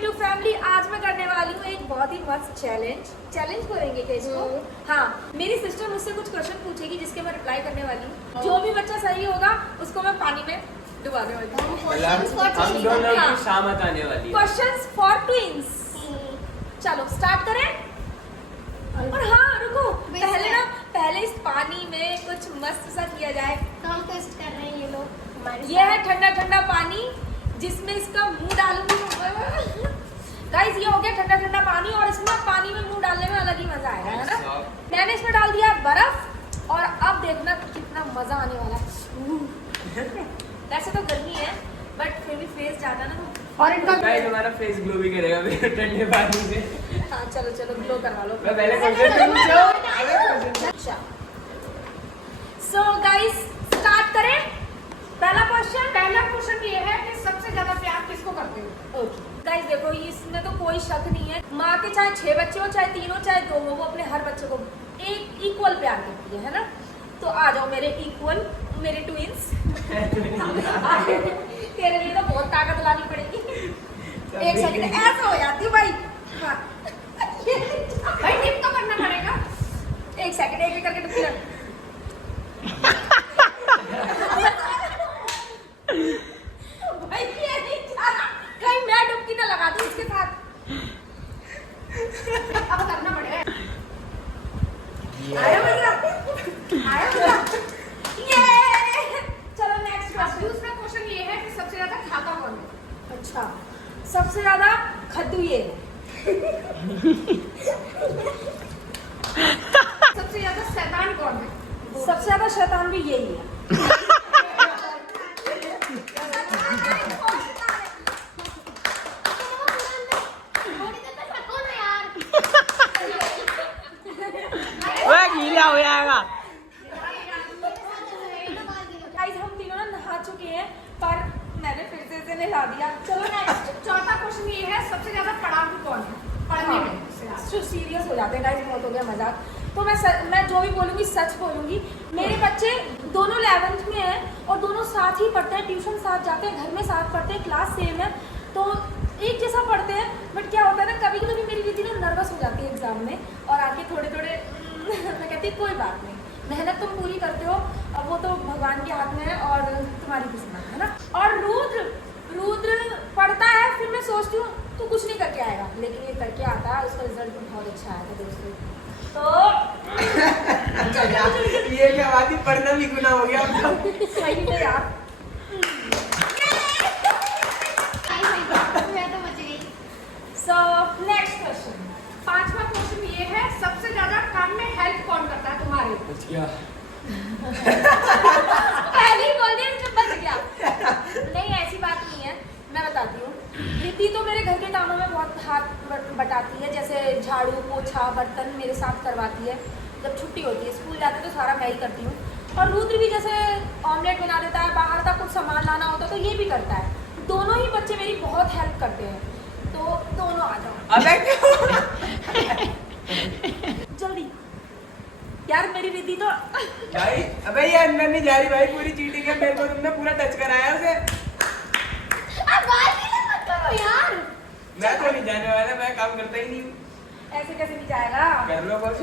YouTube family, आज मैं करने वाली हूँ एक बहुत ही मस्त चैलेंज करेंगे क्या इसको? हाँ, मेरी सिस्टर मुझसे कुछ क्वेश्चन पूछेगी जिसके मैं रिप्लाई करने वाली हूँ। जो भी बच्चा सही होगा उसको मैं पानी में डुबाने वाली हूँ। शामत आने वाली है। Questions for twins. चलो स्टार्ट करें। और हाँ रुको, पहले इस पानी में कुछ मस्त सा किया जाए। तो हम टेस्ट कर रहे हैं ये लोग। ये है ठंडा ठंडा पानी जिसमें इसका मुंह डालूंगी। गाइस ये हो गया ठंडा ठंडा पानी और इसमें पानी में मुंह डालने में अलग ही मजा आएगा, है ना? मैंने इसमें डाल दिया बर्फ और अब देखना कितना मजा आने वाला है। वैसे तो गर्मी है बट फिर भी फेस ज्यादा ना और इनका गाइस हमारा फेस ग्लो भी करेगा ठंडे पानी से। हाँ चलो ग्लो करवा लो। मैं पहले अच्छा सो गाइस स्टार्ट करें। पहला क्वेश्चन ये है कि सबसे ज्यादा प्यार किसको करते हो? ओके गाइस देखो इसमें तो कोई शक नहीं है, माँ के चाहे 6 बच्चे हो चाहे 3 हो चाहे 2 हो, वो अपने हर बच्चे को एक इक्वल प्यार करती है ना? तो आ जाओ मेरे इक्वल, मेरे ट्विंस। तेरे लिए तो बहुत ताकत लानी पड़ेगी। एक सेकंड ऐसा हो जाती हूँ भाई। हाँ भाई टिप तो करना पड़ेगा। एक सेकंड एक करके डुबकी लग। भाई ये नहीं जाना, कहीं मैं डुबकी ना लगा दूं इसके साथ। अब करना पड़ेगा। आया मजा। ये चलो नेक्स्ट क्वेश्चन। दूसरा क्वेश्चन ये है कि सबसे ज्यादा खाता कौन है? अच्छा सबसे ज्यादा खद्दू ये। सबसे ज्यादा शैतान कौन है? सबसे ज्यादा शैतान भी यही है। वह गीला हो जाएगा। गाइस हम तीनों ना नहा चुके हैं पर मैंने फिर से इसे नहला दिया। चलो नेक्स्ट चौथा क्वेश्चन ये है सबसे ज्यादा पढ़ाकू कौन है? पढ़ने में सीरियस हो जाते हैं गाइस, बहुत हो गया मजाक। तो मैं जो भी बोलूँगी सच बोलूँगी। मेरे बच्चे दोनों 11th में हैं और दोनों साथ ही पढ़ते हैं, ट्यूशन साथ जाते हैं, घर में साथ पढ़ते हैं, क्लास सेम है तो एक जैसा पढ़ते हैं। बट क्या होता है ना कभी कभी मेरी दीदी ना नर्वस हो जाती है एग्जाम में और आके थोड़े मैं कहती कोई बात नहीं, मेहनत तुम पूरी करते हो, अब वो तो भगवान के हाथ में है और तुम्हारी किस्मत है ना। और रुद्र पढ़ता है, फिर मैं सोचती हूँ तू कुछ नहीं करके आएगा, लेकिन ये करके आता है, उसका रिजल्ट भी बहुत अच्छा आया था दोस्तों। तो ये क्या बात है, पढ़ना भी गुनाह हो गया। सही में यार। मैं तो बच गई। सो नेक्स्ट क्वेश्चन, 5वां क्वेश्चन ये है सबसे ज्यादा काम में हेल्प कौन करता है तुम्हारे? बच गया। पहले ही बोल दिया जब बच गया। नहीं ऐसी बात नहीं है, मैं बताती हूँ। रिद्धि तो मेरे घर के कामों में बहुत हाथ बटाती है, जैसे झाड़ू पोछा बर्तन मेरे साथ करवाती है। जब छुट्टी होती है स्कूल जाते तो सारा मैं ही करती हूँ। और रुद्र भी जैसे ऑमलेट बना देता है, बाहर का कुछ सामान लाना होता है तो ये भी करता है। दोनों ही बच्चे मेरी बहुत हेल्प करते हैं, तो दोनों आ जाओ। जल्दी यार मेरी रिद्धि तो भाई अबे ये अंदर नहीं जा रही भाई, पूरी चीटिंग है। मेरे को तुमने पूरा टच कराया उसे। अब बात ही मत करो यार। मैं तो नहीं जाने वाला, मैं काम करता ही नहीं हूँ। ऐसे कैसे नहीं जाएगा? कर लो बस।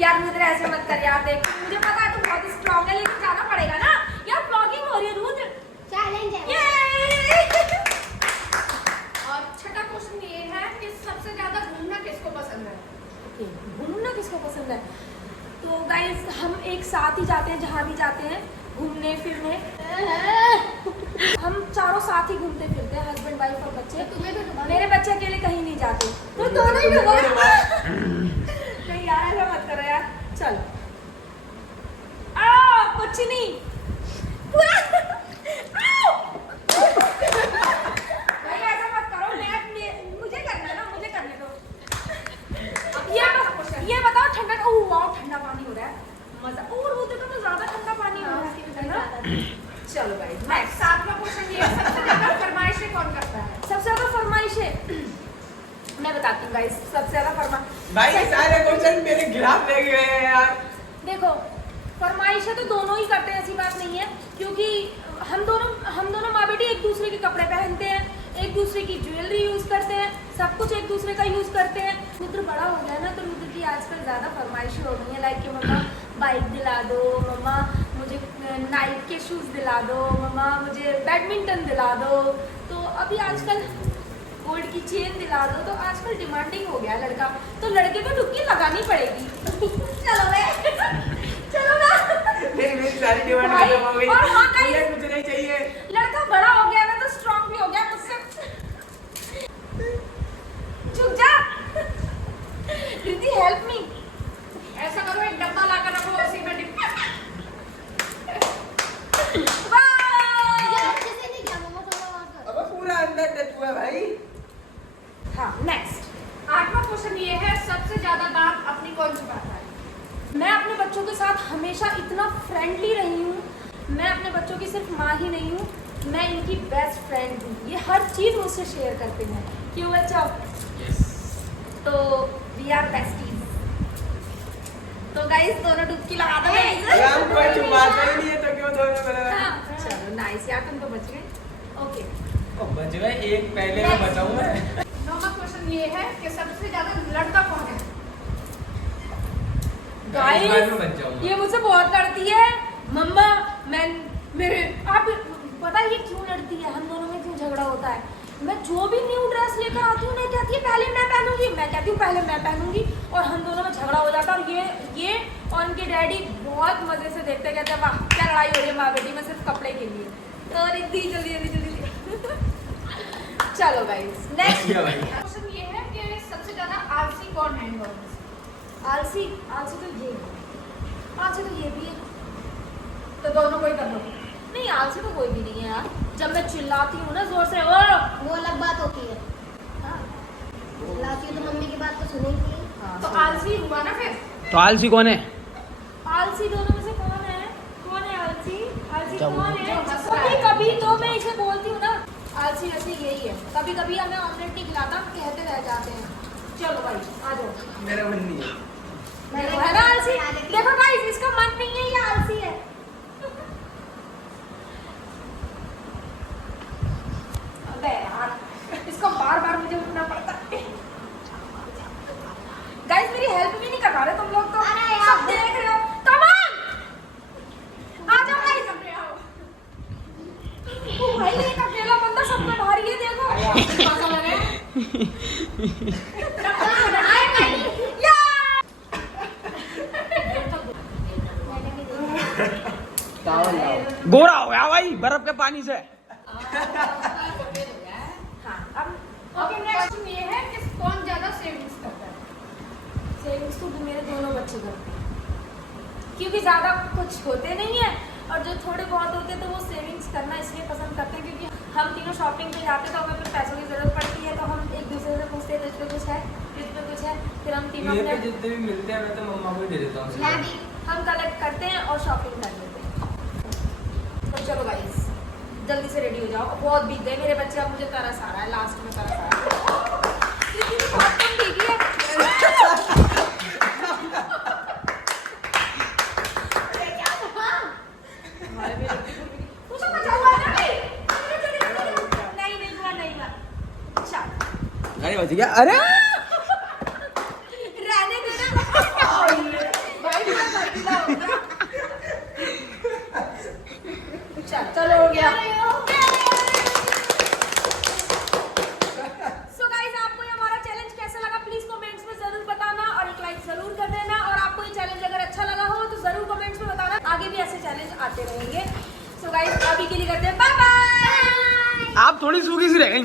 यार रुद्र ऐसे मत कर यार, देख मुझे पता है तू बहुत स्ट्रांग है लेकिन जाना पड़ेगा ना यार, ब्लॉगिंग हो रही है रुद्र। चैलेंज है। और छठा क्वेश्चन ये है कि सबसे ज्यादा घूमना किसको पसंद है? घूमना किसको पसंद है? तो गाइस हम एक साथ ही जाते हैं, जहाँ भी जाते हैं घूमने फिरने। हम चारों साथ ही घूमते फिरते हैं, हस्बैंड वाइफ और बच्चे। तुम्हें तो मेरे बच्चे अकेले कहीं नहीं जाते, तो दोनों ही डूबो। नहीं यार ऐसा मत करो यार। चलो कुछ नहीं भाई ऐसा मत करो, मुझे करना है ना, मुझे करने दो। ये बताओ ठंडा ठंडा पानी हो रहा है, मजा। और उधर तो ज्यादा ठंडा पानी हो रहा है ना। चलो भाई नेक्स्ट 7वां क्वेश्चन ये है सबसे ज्यादा फरमाइशें कौन करता है? सबसे ज्यादा फरमाइशें मैं बताती हूँ गाइस। सबसे ज्यादा भाई सारे क्वेश्चन मेरे खिलाफ ले गए हैं यार। देखो फरमाइशें तो दोनों ही करते हैं, ऐसी बात नहीं है, क्योंकि हम दोनों माँ बेटी एक दूसरे के कपड़े पहनते हैं, एक दूसरे की ज्वेलरी यूज करते हैं, सब कुछ एक दूसरे का यूज करते हैं। रुद्र बड़ा हो गया ना, तो रुद्र की आजकल ज़्यादा फरमाइशें हो गई हैं, लाइक कि मम्मा बाइक दिला दो, मम्मा मुझे नाइट के शूज़ दिला दो, मम्मा मुझे बैडमिंटन दिला दो। तो अभी आजकल गोल्ड की चेन दिला दो, तो आजकल डिमांडिंग हो गया लड़का, तो लड़के को डुबकी लगानी पड़ेगी। चलो चलो ना। नहीं मेरी सारी डिमांड भाई, खत्म हो गई। और हाँ guys, मुझे कुछ नहीं चाहिए। लड़का बड़ा हो गया ना, तो स्ट्रॉन्ग भी हो गया मुझसे। झुक जा। Riddhi help me. ऐसा करो, एक डब्बा ला कर रखो, उसी में ये अच्छे से नहीं किया मम्मा, थोड़ा और कर। अब पूरा अंदर टच हुआ भाई। हाँ, नेक्स्ट 8वां क्वेश्चन ये है, सबसे ज्यादा दांत अपनी कौन छुपाता है? मैं अपने बच्चों के साथ हमेशा इतना फ्रेंडली रही हूँ। मैं अपने बच्चों की सिर्फ माँ ही नहीं हूँ, मैं इनकी बेस्ट फ्रेंड हूँ। ये हर चीज़ मुझसे शेयर करते हैं। क्यों बच्चों? तो वी आर बेस्टीज। तो गाइस दोनों डुबकी लगा दो। अगर हम कोई छुपाता ही नहीं है तो क्यों दोनों मिले? हाँ, चलो नाइस यार, तुम तो बच गए। ओके, बच गए, एक पहले में बचाऊं मैं। 9वां क्वेश्चन ये है कि सबसे ज्यादा लड़ता कौन है? गाइस ये मुझसे बहुत लड़ती है। मम्मा मैं मेरे आप पता है ये क्यों लड़ती है? हम दोनों में क्यों झगड़ा होता है? मैं जो भी न्यू ड्रेस लेकर आती हूँ, नहीं कहती है पहले मैं पहनूंगी, मैं कहती हूँ पहले मैं पहनूंगी, और हम दोनों में झगड़ा हो जाता है। और ये और उनके डैडी बहुत मजे से देखते, कहते हैं वाह क्या लड़ाई हो रही है माँ बेटी में सिर्फ कपड़े के लिए। तो रिद्धि जल्दी जल्दी जल्दी चलो गाइस नेक्स्ट क्वेश्चन ये है कि सबसे ज्यादा आलसी कौन है इन दोनों में से? आलसी तो ये है, आलसी तो ये भी है, तो दोनों को ही कर लो। नहीं आलसी तो कोई भी नहीं है यार। जब मैं चिल्लाती हूँ ना जोर से, ओ वो अलग बात होती है। हाँ, लाती हूँ तो मम्मी की बात तो सुनेगी। तो आलसी हुआ ना फिर। तो आलसी कौन है? आलसी दोनों में से कौन है? कौन है आलसी? आलसी क्या कौन है? कभी कभी तो मैं इसे बोलती हूँ ना, आलसी वैसे यही है। कभी कभी हमें ऑमलेट नहीं खिलाता, कहते रह जाते हैं। चलो भाई आ जाओ। मेरा मन नहीं है। देखो है ना आलसी। देखो गाइस इसका मन नहीं है, ये आलसी है। अबे यार इसको बार बार मुझे उठना पड़ता है। गाइस मेरी हेल्प भी नहीं कर रहे तुम लोग, तो अरे यार। सब देख रहे हो। कम ऑन आ जाओ गाइस। ओ भाई एक अकेला बंदा सब पे भारी है, देखो कैसा लगे। आए भाई या गोरा हो गया भाई बर्फ के पानी से। हाँ, अब ओके नेक्स्ट ये है कि कौन ज्यादा सेविंग्स करता है? सेविंग्स तो मेरे दोनों बच्चे करते हैं, क्योंकि ज्यादा कुछ होते नहीं है, और जो थोड़े बहुत होते हैं तो वो सेविंग्स करना इसलिए पसंद करते हैं क्योंकि हम तीनों शॉपिंग पे जाते हैं तो हमें फिर पैसों की जरूरत पड़ती है, तो हम एक दूसरे से पूछते हैं तुझ पे कुछ है, तुझ पे कुछ है, फिर हम तीनों ये अपने पे जितने भी मिलते हैं मैं तो मम्मा को ही दे देता हूँ। मैं भी। हम कलेक्ट करते हैं और शॉपिंग कर लेते हैं। तो चलो गाइस जल्दी से रेडी हो जाओ, बहुत बीत गए मेरे बच्चे, अब मुझे तरस आ रहा है, लास्ट में तरस आ रहा है। क्योंकि बहुत कम भीगी है। हमारे मेरे पूछो बचा हुआ है ना? नहीं हुआ नहीं हुआ। अच्छा अरे बच गया। अरे रहने देना भाई, मेरा भड़कीला हो गया। चलो हो गया। So guys, आपको ये हमारा चैलेंज कैसा लगा प्लीज कमेंट्स में जरूर बताना, और एक लाइक जरूर कर देना, और आपको ये चैलेंज अगर अच्छा लगा हो तो जरूर कमेंट्स में बताना, आगे भी ऐसे चैलेंज आते रहेंगे। So guys अभी के लिए करते हैं बाय बाय। आप थोड़ी सूखी सी रह गई।